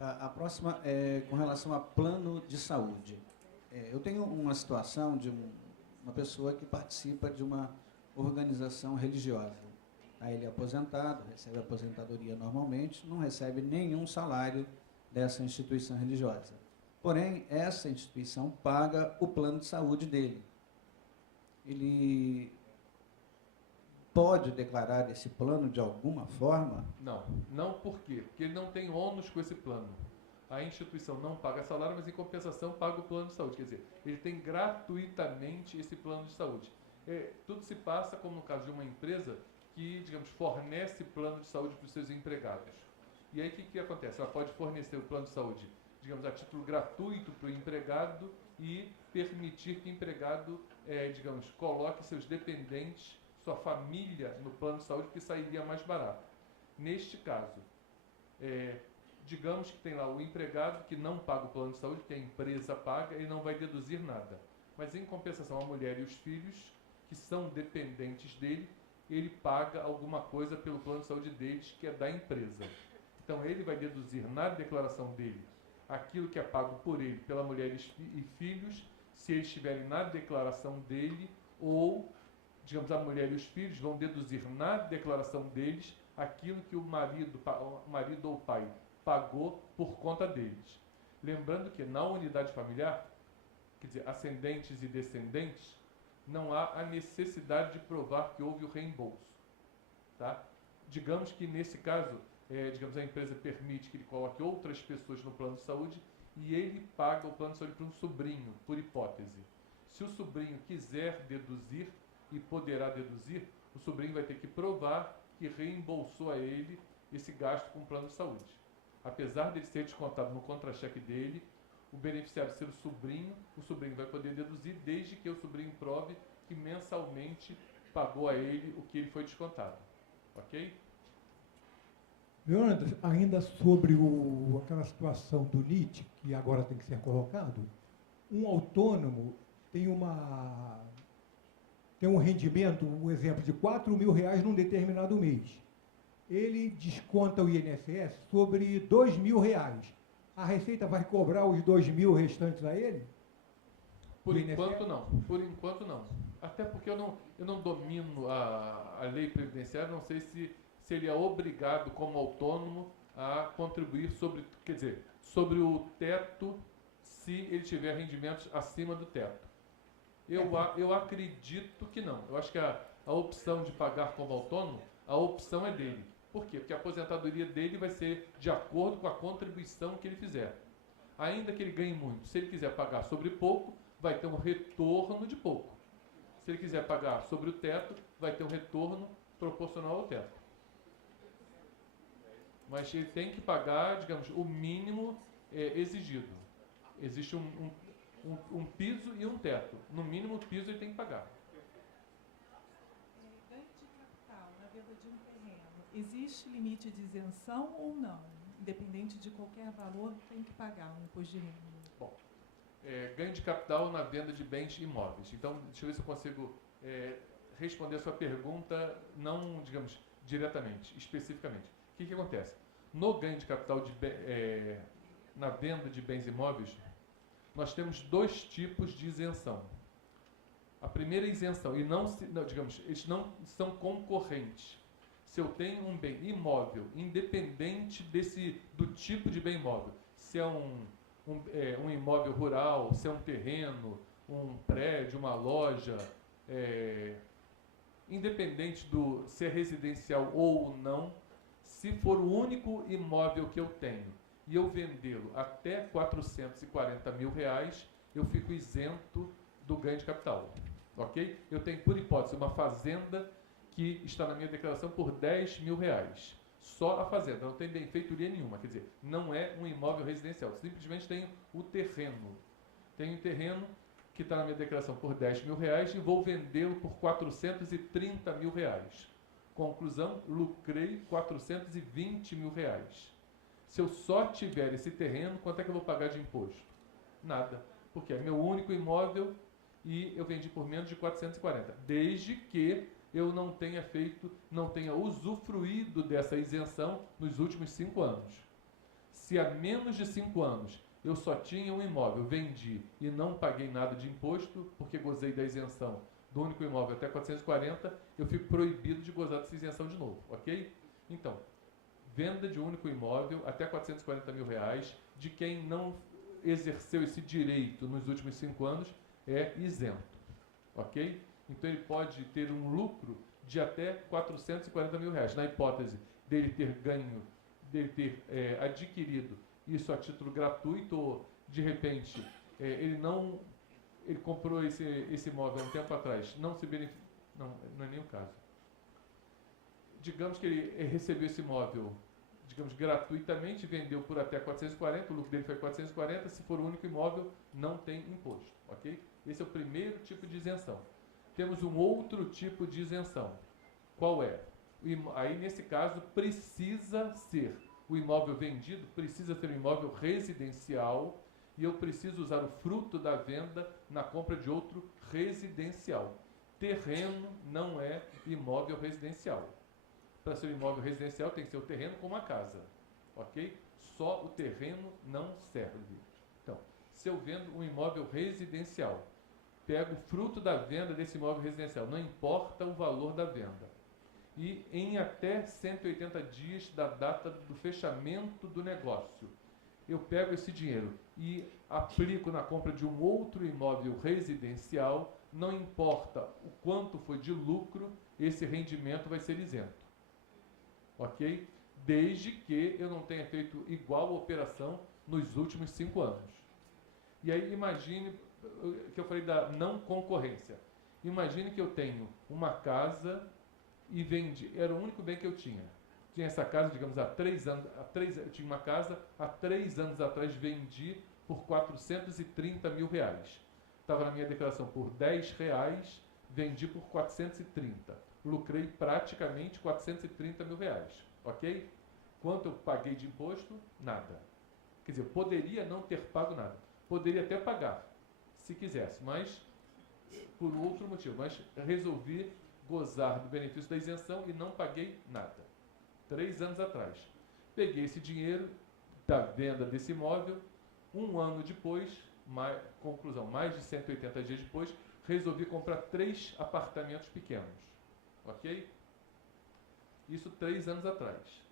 A próxima é com relação a plano de saúde. Eu tenho uma situação de uma pessoa que participa de uma organização religiosa. Aí ele é aposentado, recebe aposentadoria normalmente, não recebe nenhum salário dessa instituição religiosa. Porém, essa instituição paga o plano de saúde dele. Ele pode declarar esse plano de alguma forma? Não por quê? Porque ele não tem ônus com esse plano. A instituição não paga salário, mas em compensação paga o plano de saúde. Quer dizer, ele tem gratuitamente esse plano de saúde. Tudo se passa como no caso de uma empresa que, digamos, fornece plano de saúde para os seus empregados. E aí o que acontece? Ela pode fornecer o plano de saúde, digamos, a título gratuito para o empregado e permitir que o empregado, digamos, coloque seus dependentes, sua família no plano de saúde, porque sairia mais barato. Neste caso, digamos que tem lá o empregado que não paga o plano de saúde, que a empresa paga, ele não vai deduzir nada. Mas, em compensação, a mulher e os filhos, que são dependentes dele, ele paga alguma coisa pelo plano de saúde deles, que é da empresa. Então, ele vai deduzir na declaração dele aquilo que é pago por ele, pela mulher e filhos, se eles estiverem na declaração dele, ou, digamos, a mulher e os filhos vão deduzir na declaração deles aquilo que o marido ou o pai pagou por conta deles. Lembrando que na unidade familiar, quer dizer, ascendentes e descendentes, não há a necessidade de provar que houve o reembolso. Tá? Digamos que nesse caso, digamos, a empresa permite que ele coloque outras pessoas no plano de saúde e ele paga o plano de saúde para um sobrinho, por hipótese. Se o sobrinho quiser deduzir e poderá deduzir, o sobrinho vai ter que provar que reembolsou a ele esse gasto com o plano de saúde. Apesar de ele ser descontado no contra-cheque dele, o beneficiário ser o sobrinho vai poder deduzir desde que o sobrinho prove que mensalmente pagou a ele o que ele foi descontado. Ok? Leandro, ainda sobre aquela situação do NIT, que agora tem que ser colocado, um autônomo tem um rendimento, um exemplo, de R$4.000 num determinado mês. Ele desconta o INSS sobre R$2.000. A Receita vai cobrar os 2.000 restantes a ele? Por enquanto não. Por enquanto não. Até porque eu não domino a lei previdenciária, não sei se ele é obrigado como autônomo a contribuir sobre o teto, se ele tiver rendimentos acima do teto. Eu acredito que não. Eu acho que a opção de pagar como autônomo, a opção é dele. Por quê? Porque a aposentadoria dele vai ser de acordo com a contribuição que ele fizer. Ainda que ele ganhe muito, se ele quiser pagar sobre pouco, vai ter um retorno de pouco. Se ele quiser pagar sobre o teto, vai ter um retorno proporcional ao teto. Mas ele tem que pagar, digamos, o mínimo exigido. Existe um piso e um teto. No mínimo, o piso ele tem que pagar. Ganho de capital na venda de um terreno. Existe limite de isenção ou não? Independente de qualquer valor, tem que pagar um imposto de renda. Bom, ganho de capital na venda de bens imóveis. Então, deixa eu ver se eu consigo responder a sua pergunta, não, digamos, diretamente, especificamente. O que acontece? No ganho de capital na venda de bens imóveis, nós temos dois tipos de isenção. A primeira isenção, digamos, eles não são concorrentes. Se eu tenho um bem imóvel, independente do tipo de bem imóvel, se é um imóvel rural, se é um terreno, um prédio, uma loja, independente se é residencial ou não, se for o único imóvel que eu tenho e eu vendê-lo até R$440.000, eu fico isento do ganho de capital. Ok? Eu tenho, por hipótese, uma fazenda que está na minha declaração por R$10.000. Só a fazenda, não tem benfeitoria nenhuma. Quer dizer, não é um imóvel residencial. Simplesmente tenho o terreno. Tenho um terreno que está na minha declaração por R$10.000 e vou vendê-lo por R$430.000. Conclusão, lucrei R$420.000. Se eu só tiver esse terreno, quanto é que eu vou pagar de imposto? Nada. Porque é meu único imóvel e eu vendi por menos de 440. Desde que eu não tenha usufruído dessa isenção nos últimos 5 anos. Se há menos de 5 anos eu só tinha um imóvel, vendi e não paguei nada de imposto, porque gozei da isenção do único imóvel até 440, eu fico proibido de gozar dessa isenção de novo, ok? Então, venda de único imóvel até 440 mil reais, de quem não exerceu esse direito nos últimos 5 anos, é isento, ok? Então ele pode ter um lucro de até 440 mil reais, na hipótese dele ter ganho, dele ter adquirido isso a título gratuito, ou de repente ele comprou esse imóvel há um tempo atrás, não se beneficia, não é nem o caso. Digamos que ele recebeu esse imóvel, digamos, gratuitamente, vendeu por até 440, o lucro dele foi 440, se for o único imóvel, não tem imposto, ok? Esse é o primeiro tipo de isenção. Temos um outro tipo de isenção. Qual é? Aí, nesse caso, precisa ser o imóvel vendido, precisa ser um imóvel residencial, e eu preciso usar o fruto da venda na compra de outro residencial. Terreno não é imóvel residencial. Para ser um imóvel residencial tem que ser o terreno com uma casa, ok? Só o terreno não serve. Então, se eu vendo um imóvel residencial, pego o fruto da venda desse imóvel residencial, não importa o valor da venda, e em até 180 dias da data do fechamento do negócio, eu pego esse dinheiro e aplico na compra de um outro imóvel residencial, não importa o quanto foi de lucro, esse rendimento vai ser isento, ok? Desde que eu não tenha feito igual operação nos últimos 5 anos. E aí imagine que eu falei da não concorrência. Imagine que eu tenho uma casa e vendi, era o único bem que eu tinha. Tinha essa casa, digamos, eu tinha uma casa, há 3 anos atrás vendi por 430 mil reais. Estava na minha declaração por 10 reais, vendi por 430. Lucrei praticamente 430 mil reais, ok? Quanto eu paguei de imposto? Nada. Quer dizer, eu poderia não ter pago nada. Poderia até pagar, se quisesse, mas por outro motivo. Mas resolvi gozar do benefício da isenção e não paguei nada. 3 anos atrás. Peguei esse dinheiro da venda desse imóvel, 1 ano depois, conclusão, mais de 180 dias depois, resolvi comprar 3 apartamentos pequenos. Ok? Isso 3 anos atrás.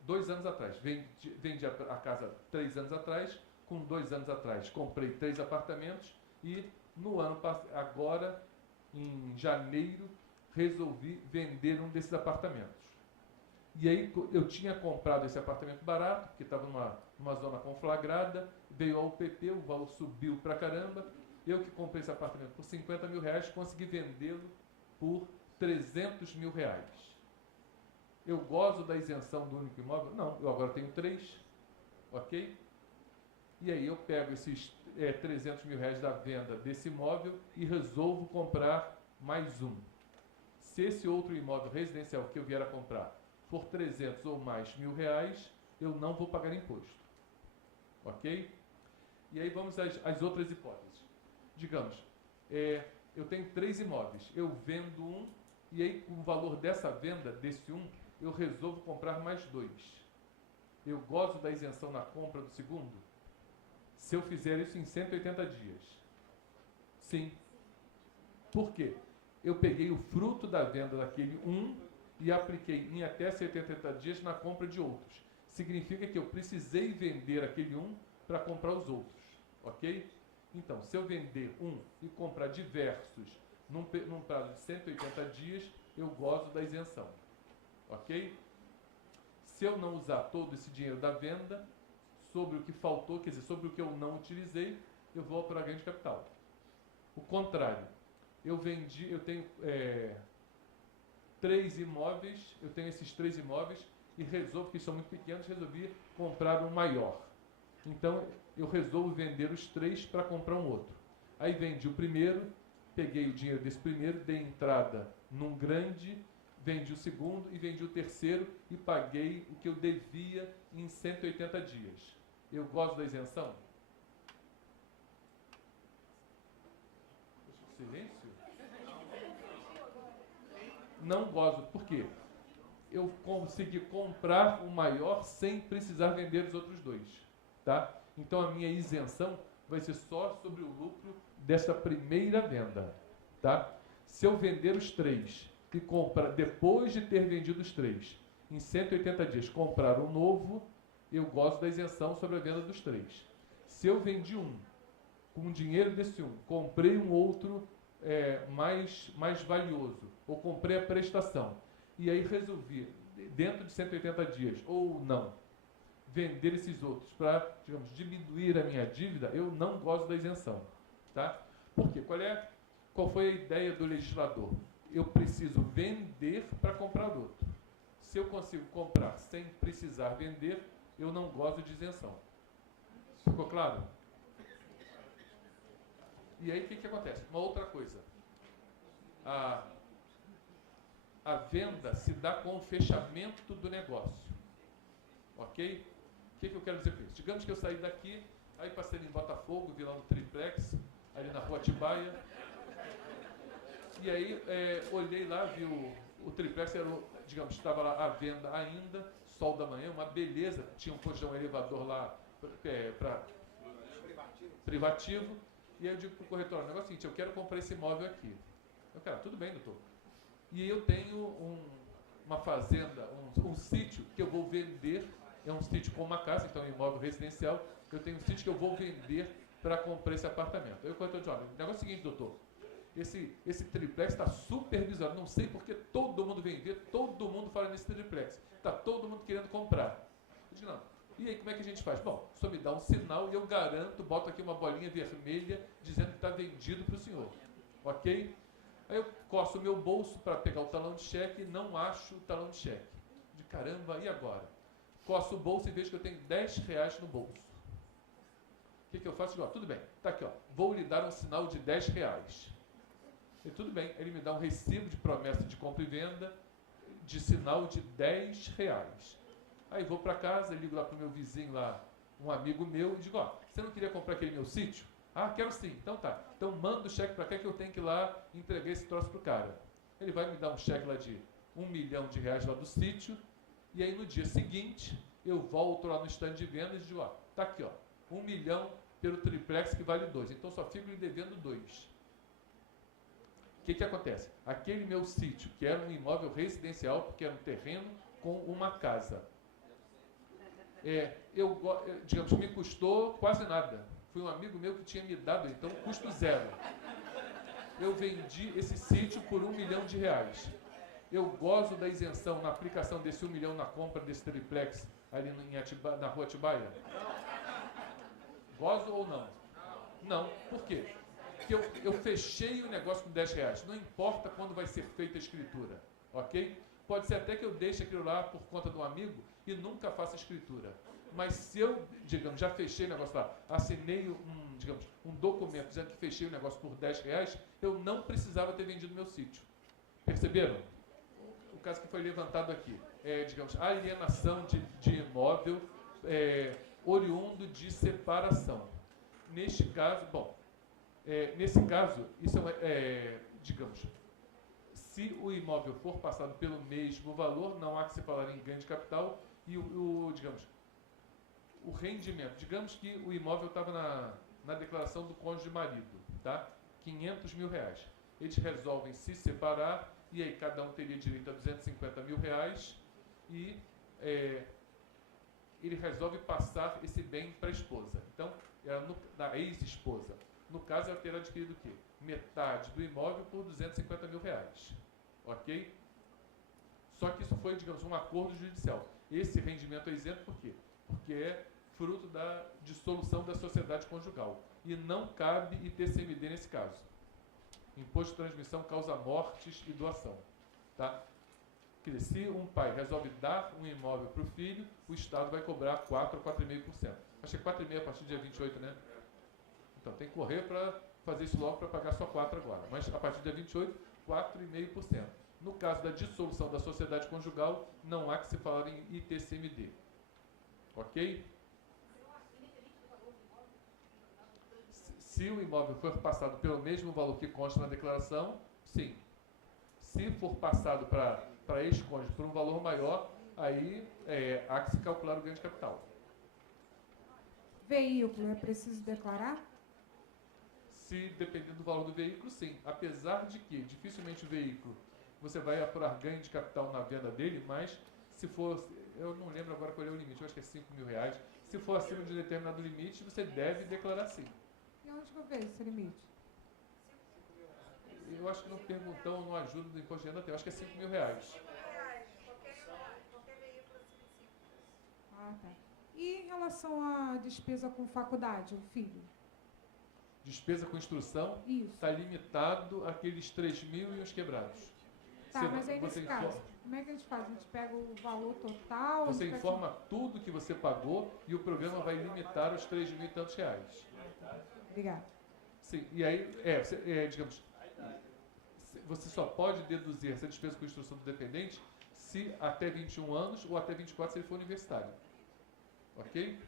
2 anos atrás. Vendi a casa 3 anos atrás, com 2 anos atrás comprei 3 apartamentos e no ano agora, em janeiro, resolvi vender um desses apartamentos. E aí eu tinha comprado esse apartamento barato, porque estava numa zona conflagrada, veio a UPP, o valor subiu pra caramba, eu que comprei esse apartamento por 50 mil reais, consegui vendê-lo por 300 mil reais. Eu gozo da isenção do único imóvel? Não, eu agora tenho 3, ok? E aí eu pego esses 300 mil reais da venda desse imóvel e resolvo comprar mais um. Se esse outro imóvel residencial que eu vier a comprar for 300 ou mais mil reais, eu não vou pagar imposto. Ok? E aí vamos às outras hipóteses. Digamos, eu tenho 3 imóveis, eu vendo um, e aí com o valor dessa venda, desse um, eu resolvo comprar mais 2. Eu gozo da isenção na compra do segundo? Se eu fizer isso em 180 dias. Sim. Por quê? Eu peguei o fruto da venda daquele um e apliquei em até 180 dias na compra de outros. Significa que eu precisei vender aquele um para comprar os outros, ok? Então, se eu vender um e comprar diversos num prazo de 180 dias, eu gozo da isenção, ok? Se eu não usar todo esse dinheiro da venda, sobre o que faltou, quer dizer, sobre o que eu não utilizei, eu vou para ganho de capital. O contrário, eu tenho 3 imóveis, eu tenho esses 3 imóveis e resolvo, que são muito pequenos, resolvi comprar um maior. Então, eu resolvo vender os 3 para comprar um outro. Aí vendi o primeiro, peguei o dinheiro desse primeiro, dei entrada num grande, vendi o segundo e vendi o terceiro e paguei o que eu devia em 180 dias. Eu gosto da isenção? Silêncio? Não gosto. Por quê? eu consegui comprar o maior sem precisar vender os outros dois, tá? Então a minha isenção vai ser só sobre o lucro dessa primeira venda, tá? Se eu vender os 3 e comprar, depois de ter vendido os 3, em 180 dias comprar um novo, eu gozo da isenção sobre a venda dos 3. Se eu vendi um, com o dinheiro desse um, comprei um outro mais valioso, ou comprei a prestação, e aí resolvi, dentro de 180 dias, ou não, vender esses outros para, digamos, diminuir a minha dívida, eu não gosto da isenção, tá? Por quê? Qual foi a ideia do legislador? Eu preciso vender para comprar outro. Se eu consigo comprar sem precisar vender, eu não gosto de isenção. Ficou claro? E aí o que acontece? Uma outra coisa. A venda se dá com o fechamento do negócio. Ok? O que eu quero dizer com isso? Digamos que eu saí daqui, aí passei em Botafogo, vi lá um triplex, ali na Rua Atibaia. E aí olhei lá, vi o triplex, digamos, estava lá à venda ainda, sol da manhã, uma beleza, tinha um elevador lá para privativo. E aí eu digo para o corretor, o negócio é o seguinte, eu quero comprar esse imóvel aqui. Eu, cara, tudo bem, doutor. E eu tenho uma fazenda, um sítio que eu vou vender, é um sítio com uma casa, então é um imóvel residencial, eu tenho um sítio que eu vou vender para comprar esse apartamento. Aí o corretor diz, olha, o negócio é o seguinte, doutor, esse triplex está supervisionado, não sei porque todo mundo vem ver, todo mundo fala nesse triplex, está todo mundo querendo comprar. Eu digo, não. E aí, como é que a gente faz? Bom, o senhor me dá um sinal e eu garanto, boto aqui uma bolinha vermelha dizendo que está vendido para o senhor. Ok? Aí eu coço o meu bolso para pegar o talão de cheque e não acho o talão de cheque. De caramba, e agora? Coço o bolso e vejo que eu tenho R$10 no bolso. O que eu faço? Digo, ó, tudo bem, está aqui, ó, vou lhe dar um sinal de R$10. E tudo bem, ele me dá um recibo de promessa de compra e venda de sinal de R$10. Aí vou para casa, ligo lá para o meu vizinho lá, um amigo meu, e digo, ó, você não queria comprar aquele meu sítio? Ah, quero sim. Então tá. Então manda o cheque para cá que eu tenho que ir lá entregar esse troço pro cara. Ele vai me dar um cheque lá de R$1 milhão lá do sítio, e aí no dia seguinte eu volto lá no stand de vendas e digo, ó, tá aqui, ó, R$1 milhão pelo triplex que vale 2. Então só fico lhe devendo 2. O que acontece? Aquele meu sítio, que era um imóvel residencial, porque era um terreno com uma casa, digamos, me custou quase nada. Foi um amigo meu que tinha me dado, então, custo zero. Eu vendi esse sítio por R$1 milhão. Eu gozo da isenção na aplicação desse R$1 milhão na compra desse triplex ali na Rua Atibaia? Gozo ou não? Não. Por quê? Porque eu fechei o negócio com R$10. Não importa quando vai ser feita a escritura. Ok? Pode ser até que eu deixe aquilo lá por conta de um amigo e nunca faça escritura. Mas se eu, digamos, já fechei o negócio lá, assinei um documento dizendo que fechei o negócio por R$10, eu não precisava ter vendido meu sítio. Perceberam? O caso que foi levantado aqui é, digamos, alienação de imóvel oriundo de separação. Neste caso, nesse caso, isso digamos, se o imóvel for passado pelo mesmo valor, não há que se falar em ganho de capital e digamos, o rendimento. Digamos que o imóvel estava na declaração do cônjuge marido, tá? R$500 mil. Eles resolvem se separar e aí cada um teria direito a R$250 mil e ele resolve passar esse bem para a esposa. Então, da ex-esposa. No caso, ela terá adquirido o quê? Metade do imóvel por R$250 mil. Ok? Só que isso foi, digamos, um acordo judicial. Esse rendimento é isento por quê? Porque é fruto da dissolução da sociedade conjugal. E não cabe ITCMD nesse caso. Imposto de transmissão causa mortes e doação. Tá? Quer dizer, se um pai resolve dar um imóvel para o filho, o Estado vai cobrar 4 ou 4,5%. Acho que é 4,5% a partir do dia 28, né? Então tem que correr para fazer isso logo para pagar só 4 agora. Mas a partir do dia 28, 4,5%. No caso da dissolução da sociedade conjugal, não há que se falar em ITCMD. Ok? Se o imóvel for passado pelo mesmo valor que consta na declaração, sim. Se for passado para para ex-cônjuge por um valor maior, aí há que se calcular o ganho de capital. Veículo, é preciso declarar? Se depender do valor do veículo, sim. Apesar de que, dificilmente o veículo, você vai apurar ganho de capital na venda dele, mas se for, eu não lembro agora qual é o limite, eu acho que é R$5.000. Se for acima de um determinado limite, você deve declarar sim. E onde que eu vejo esse limite? Eu acho que no perguntão, no ajuda do imposto de renda, eu acho que é R$5.000. Ah, tá. E em relação à despesa com faculdade, o filho? Despesa com instrução, Isso. está limitado àqueles 3.000 e uns quebrados. Tá, Você- mas aí você nesse caso, informa- como é que a gente faz? A gente pega o valor total? Você a gente informa tudo que você pagou e o programa vai limitar aos 3.000 e tantos reais. Obrigada. Sim, e aí, digamos, você só pode deduzir essa despesa com instrução do dependente se até 21 anos ou até 24 se ele for universitário. Ok?